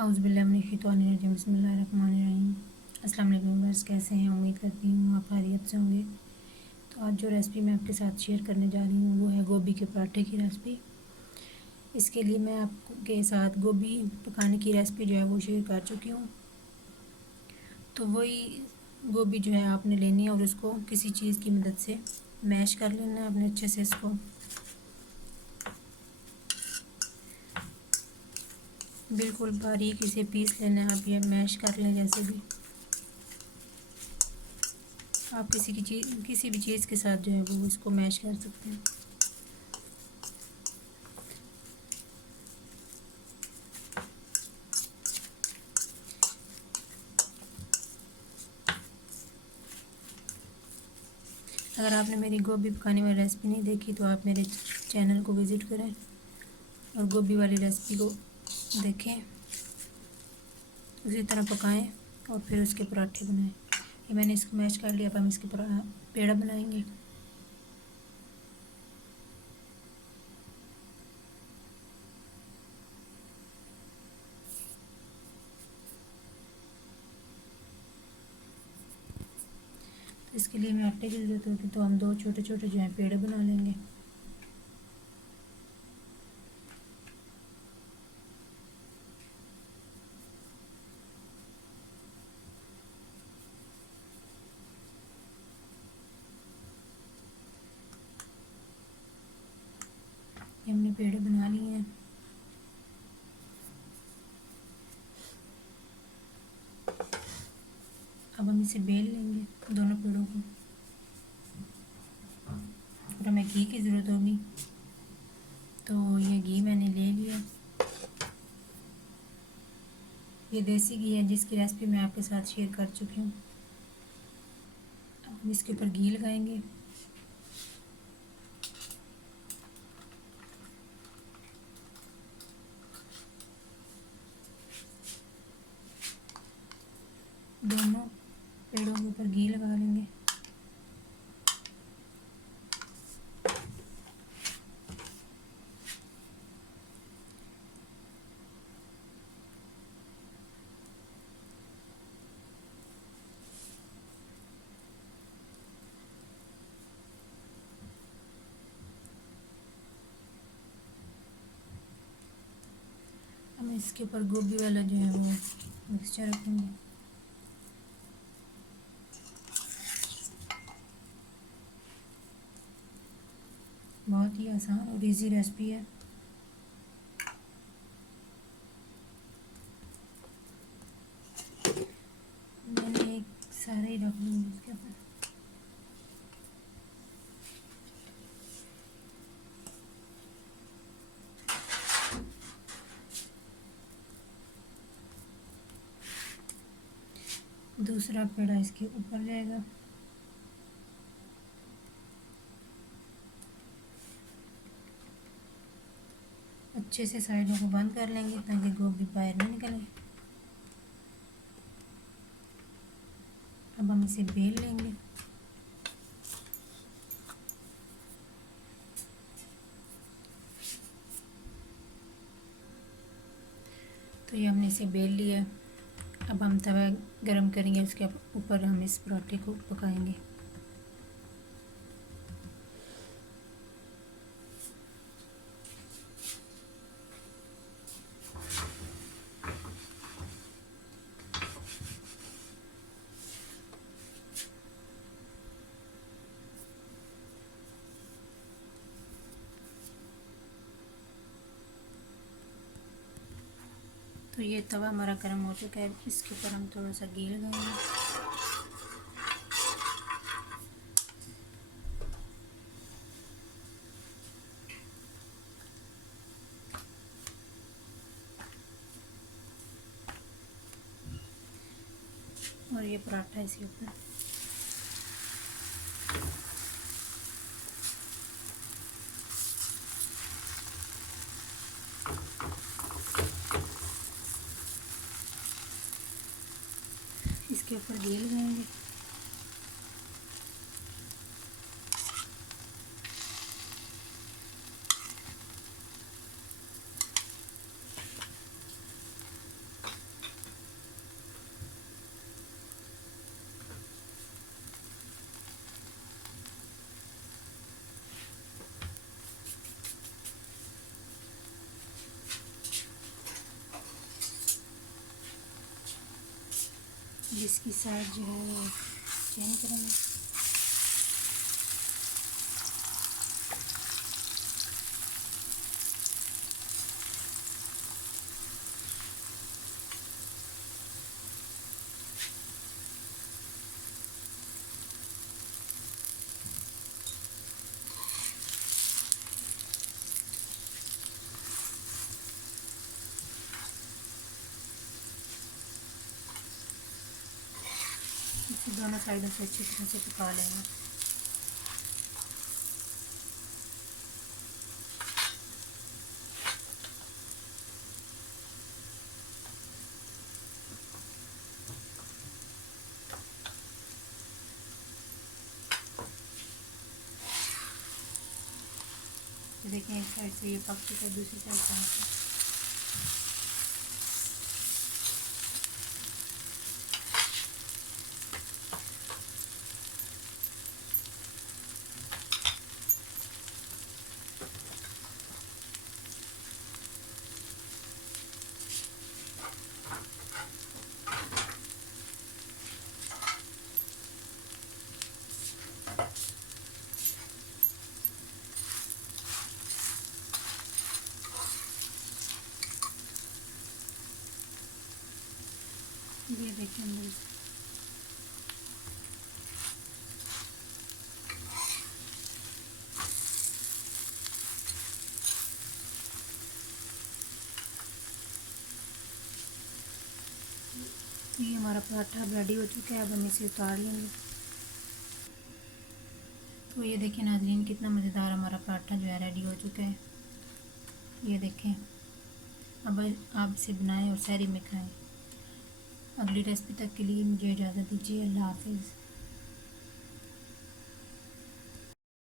औज़ुबिल्लाहि बिस्मिल्लाहिर्रहमानिर्रहीम। अस्सलाम वालेकुम व्यूअर्स, कैसे हैं? उम्मीद करती हूँ आप खैरियत से होंगे। तो आज जो रेसिपी मैं आपके साथ शेयर करने जा रही हूँ वो है गोभी के पराठे की रेसिपी। इसके लिए मैं आपके साथ गोभी पकाने की रेसिपी जो है वो शेयर कर चुकी हूँ। तो वही गोभी जो है आपने लेनी है और उसको किसी चीज़ की मदद से मैश कर लेना है अपने अच्छे से। इसको बिल्कुल बारीक इसे पीस लेना है। आप ये मैश कर लें जैसे भी आप किसी भी चीज़ के साथ जो है वो इसको मैश कर सकते हैं। अगर आपने मेरी गोभी पकाने वाली रेसिपी नहीं देखी तो आप मेरे चैनल को विज़िट करें और गोभी वाली रेसिपी को देखें, उसी तरह पकाएं और फिर उसके पराठे बनाएं। ये मैंने इसको मैश कर लिया। अब हम इसके पेड़ा बनाएंगे। तो इसके लिए हमें आटे की ज़रूरत होगी, तो हम 2 छोटे छोटे जो हैं पेड़े बना लेंगे। ये हमने पेड़े बना लिए हैं। अब हम इसे बेल लेंगे दोनों पेड़ों को, और हमें घी की ज़रूरत होगी। तो ये घी मैंने ले लिया। ये देसी घी है जिसकी रेसिपी मैं आपके साथ शेयर कर चुकी हूँ। अब हम इसके ऊपर घी लगाएंगे। दोनों पेड़ों के ऊपर घी लगा लेंगे। हम इसके ऊपर गोभी वाला जो है वो मिक्सचर रखेंगे। बहुत ही आसान और इजी रेसिपी है। मैंने एक सारा ही रख लूँगी इसके ऊपर। दूसरा पेड़ा इसके ऊपर जाएगा। अच्छे से साइडों को बंद कर लेंगे ताकि गोभी बाहर नहीं निकले। अब हम इसे बेल लेंगे। तो ये हमने इसे बेल लिया। अब हम तवा गरम करेंगे, उसके ऊपर हम इस पराठे को पकाएंगे। तो ये तवा हमारा गर्म हो चुका है। इसके ऊपर हम थोड़ा सा घी लगाएंगे। और ये पराठा इसके ऊपर। इसके ऊपर घी लगाएंगे। जिसकी साइड जो है वो चेंज करेंगे। इसे दोनों साइडों से अच्छी तरह से पका लेंगे। तो देखें एक साइड से ये पक चुका है, दूसरी साइड से ये देखिए अंदर से ये हमारा पराठा रेडी हो चुका है। अब हम इसे उतार लेंगे। तो ये देखें नाज़रीन, कितना मज़ेदार हमारा पराठा जो है रेडी हो चुका है। ये देखें, अब आप इसे बनाएं और सहरी में खाएं। अगली रेसिपी तक के लिए मुझे इजाज़त दीजिए। अल्लाह हाफ़िज़।